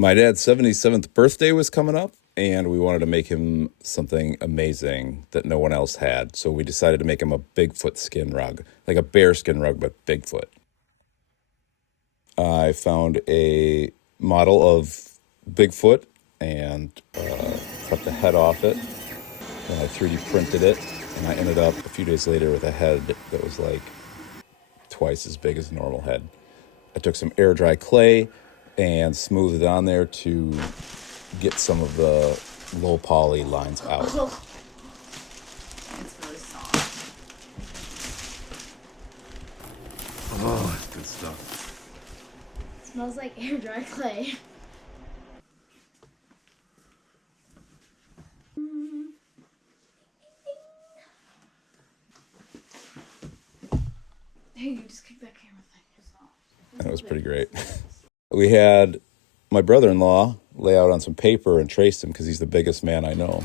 My dad's 77th birthday was coming up, and we wanted to make him something amazing that no one else had. So we decided to make him a Bigfoot-skin rug, like a bearskin rug, but Bigfoot. I found a model of Bigfoot and cut the head off it. Then I 3D printed it, and I ended up a few days later with a head that was like twice as big as a normal head. I took some air dry clay and smoothed it on there to get some of the low poly lines out. It's really soft. Oh, that's good stuff. It smells like air dry clay. Hey, you just kicked that camera thing. That was pretty great. We had my brother-in-law lay out on some paper and traced him because he's the biggest man I know.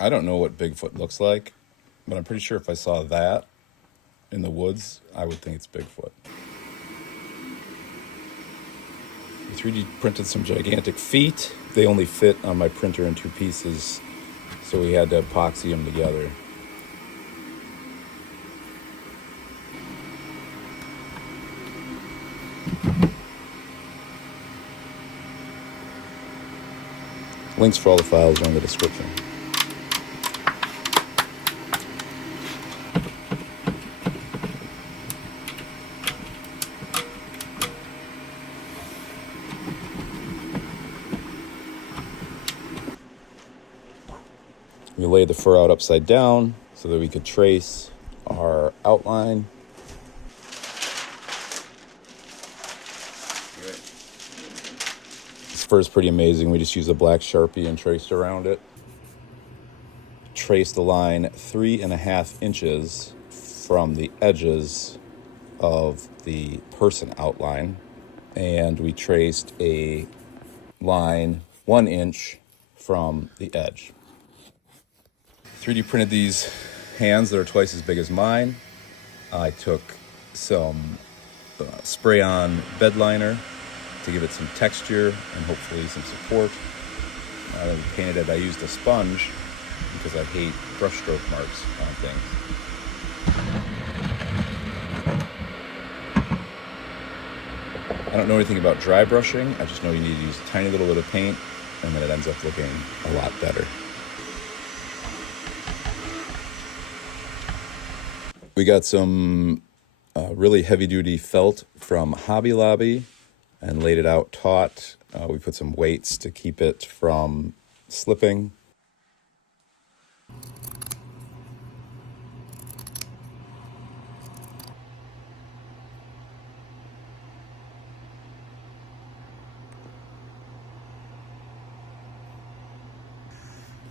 I don't know what Bigfoot looks like, but I'm pretty sure if I saw that in the woods, I would think it's Bigfoot. We 3D printed some gigantic feet. They only fit on my printer in 2 pieces, so we had to epoxy them together. Links for all the files are in the description. We laid the fur out upside down so that we could trace our outline. This fur is pretty amazing. We just used a black Sharpie and traced around it. Traced the line 3.5 inches from the edges of the person outline. And we traced a line 1 inch from the edge. 3D printed these hands that are twice as big as mine. I took some spray-on bed liner to give it some texture and hopefully some support. Then we painted it. I used a sponge because I hate brushstroke marks on things. I don't know anything about dry brushing. I just know you need to use a tiny little bit of paint, and then it ends up looking a lot better. We got some really heavy-duty felt from Hobby Lobby and laid it out taut. We put some weights to keep it from slipping.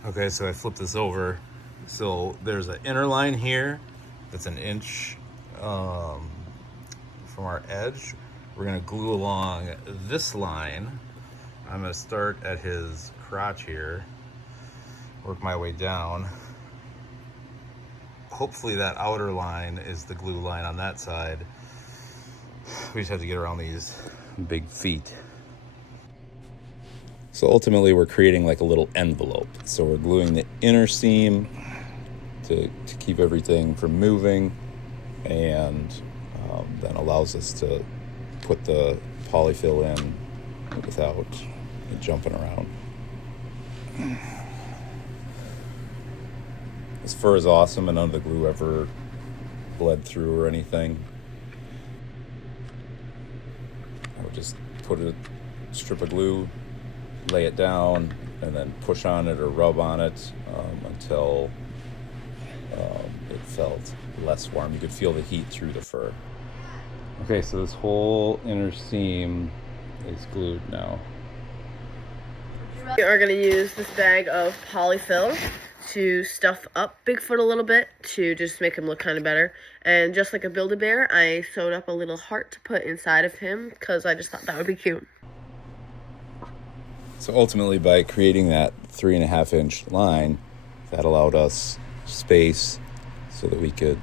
Okay, so I flipped this over. So there's an inner line here that's 1 inch from our edge. We're gonna glue along this line. I'm gonna start at his crotch here, work my way down. Hopefully that outer line is the glue line on that side. We just have to get around these big feet. So ultimately we're creating like a little envelope. So we're gluing the inner seam to keep everything from moving, and then allows us to put the poly-fil in without it jumping around. This fur is awesome, and none of the glue ever bled through or anything. I would just put a strip of glue, lay it down, and then push on it or rub on it until it felt less warm. You could feel the heat through the fur. Okay, so this whole inner seam is glued now. We are going to use this bag of Poly-fil to stuff up Bigfoot a little bit to just make him look kind of better. And just like a Build-A-Bear, I sewed up a little heart to put inside of him because I just thought that would be cute. So ultimately, by creating that 3.5-inch line, that allowed us space so that we could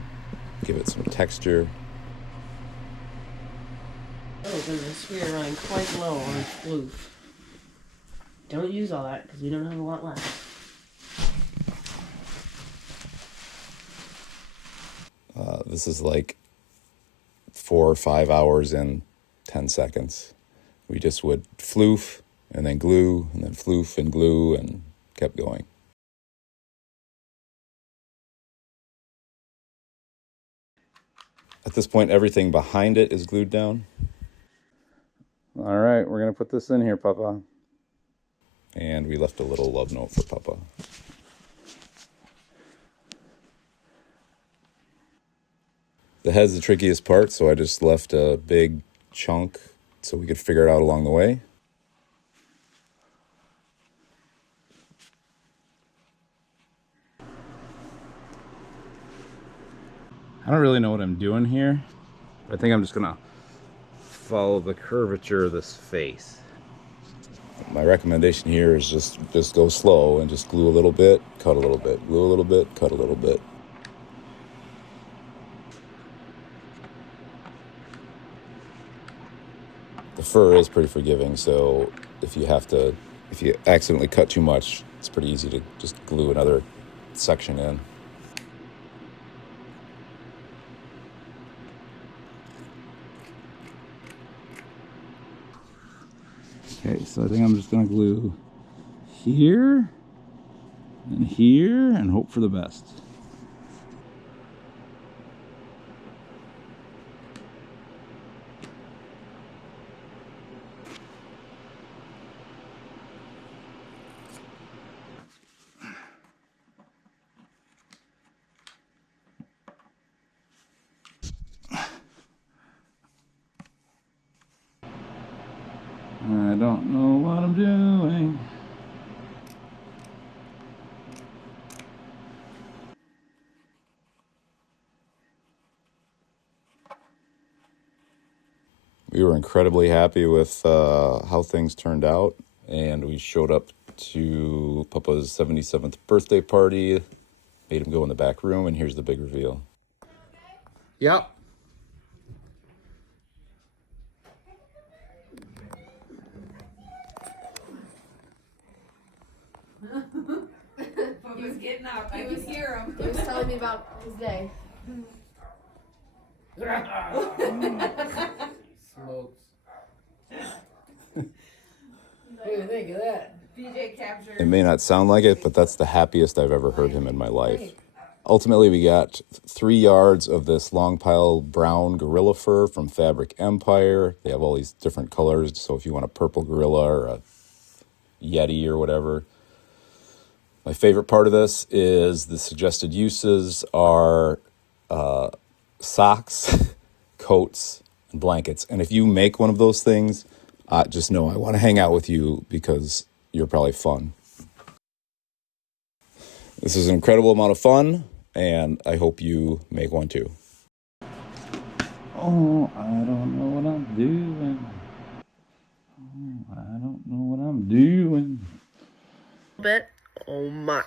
give it some texture. Oh goodness, we are running quite low on floof. Don't use all that because we don't have a lot left. This is like 4 or 5 hours in 10 seconds. We just would floof and then glue and then floof and glue and kept going. At this point, everything behind it is glued down. All right, we're going to put this in here, Papa. And we left a little love note for Papa. The head's the trickiest part, so I just left a big chunk so we could figure it out along the way. I don't really know what I'm doing here. I think I'm just gonna follow the curvature of this face. My recommendation here is just go slow and just glue a little bit, cut a little bit, glue a little bit, cut a little bit. The fur is pretty forgiving, so if you accidentally cut too much, it's pretty easy to just glue another section in. Okay, so I think I'm just gonna glue here and hope for the best. I don't know what I'm doing. We were incredibly happy with how things turned out, and we showed up to Papa's 77th birthday party, made him go in the back room, and here's the big reveal. Yep. He was getting up. I could hear him. He was telling me about his day. Smokes. What do you think of that? BJ captured. It may not sound like it, but that's the happiest I've ever heard him in my life. Ultimately, we got 3 yards of this long pile brown gorilla fur from Fabric Empire. They have all these different colors, so if you want a purple gorilla or a yeti or whatever. My favorite part of this is the suggested uses are socks, coats, and blankets. And if you make one of those things, just know I want to hang out with you because you're probably fun. This is an incredible amount of fun, and I hope you make one too. Oh, I don't know what I'm doing. Oh, I don't know what I'm doing. Bit. Oh my.